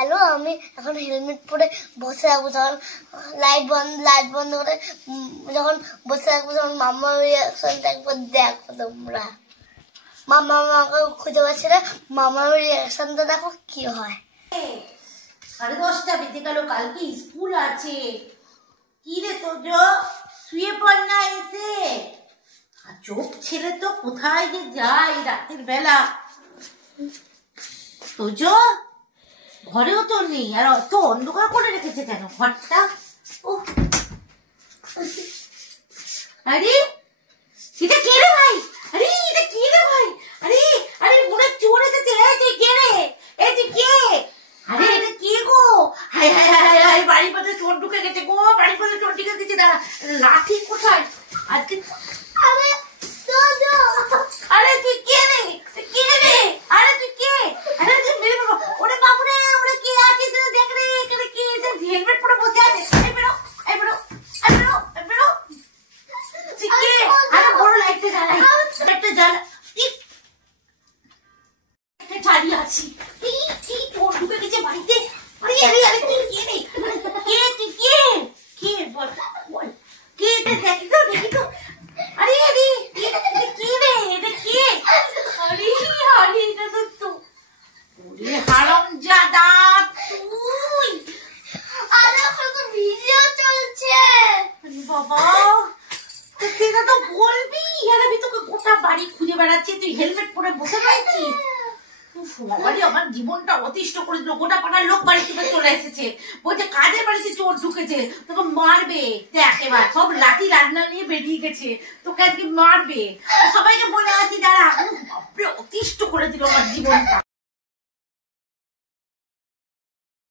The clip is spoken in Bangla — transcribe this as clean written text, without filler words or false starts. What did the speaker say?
হ্যালো, আমি এখন হেলমেট পরে বসে থাকবো, যখন লাইট বন্ধ করে যখন বসে থাকবো, যখন মাম্মার রিয়াকশনটা একবার দেখো তোমরা। মাম্মা আমাকে খুঁজে পাচ্ছে না, মাম্মার রিয়াকশনটা দেখো কি হয়। 10:30 বেজে গেল, কালকে স্কুল আছে। কি রে তোজ, শুয়ে পড় না এসে। চোখ ছেড়ে তো কোথায় যে যাই রাতের বেলা। তোজ ঘরেও তো নেই, আর অত অন্ধকার করে রেখেছে কেন ঘরটা? আরে এটা কে রে ভাই? আরে এটা কে রে ভাই? আরে আরে মনে চোর এসেছে। এই তুই কে রে? এই তুই কে? আরে এটা কে গো? হায় হায় হায় হায়, বাড়ির মধ্যে চোর ঢুকে গেছে গো, বাড়ির মধ্যে চোর ঢুকে গেছে। দাঁড়া, লাঠি কোথায় আজকে? আরে আরে তুই কে রে? কে রে? আরে তুই কে? আরে তুই মেরে দেবো। ওরে বাবু রে, ওরে কে আছে দেখ রে, এখানে কে এসে হেলমেট পরে বসে আছে? এই বেরো, এই বেরো, এই বেরো, এই বেরো। তুই কে? আরে বড় লাইটটা জ্বালাই, লাইটটা জ্বালা। একটা জ্বালিয়ে আছি। এই চোর ঢুকে গেছে বাড়িতে। আরে আরে আরে তুই কে রে? কে তুই কে? কে বল বল কে? দেখি তো দেখি তো। আরে আরে এটা কে রে? এটা কে? আরে আরে এটা তো ওরে হারামজাদা তুই। আরে আমার তো ভিডিও চলছে। আরে বাবা, সেটা তো বলবি। আর আমি তোকে গোটা বাড়ি খুঁজে বেড়াচ্ছি, তুই হেলমেট পরে বসে রয়েছিস। বাড়ি আমার জীবনটা অতিষ্ঠ করে দিল। গোটা পাড়ার লোক বাড়ি থেকে চলে এসেছে, বলছে কাজের বাড়িতে চোর ঢুকেছে, তোকে মারবে। দেখ এবার সব লাঠি রান্না নিয়ে বেরিয়ে গেছে, তোকে আজকে মারবে। সবাইকে বলে আসি দাঁড়া। অতিষ্ঠ করে দিল আমার জীবনটা।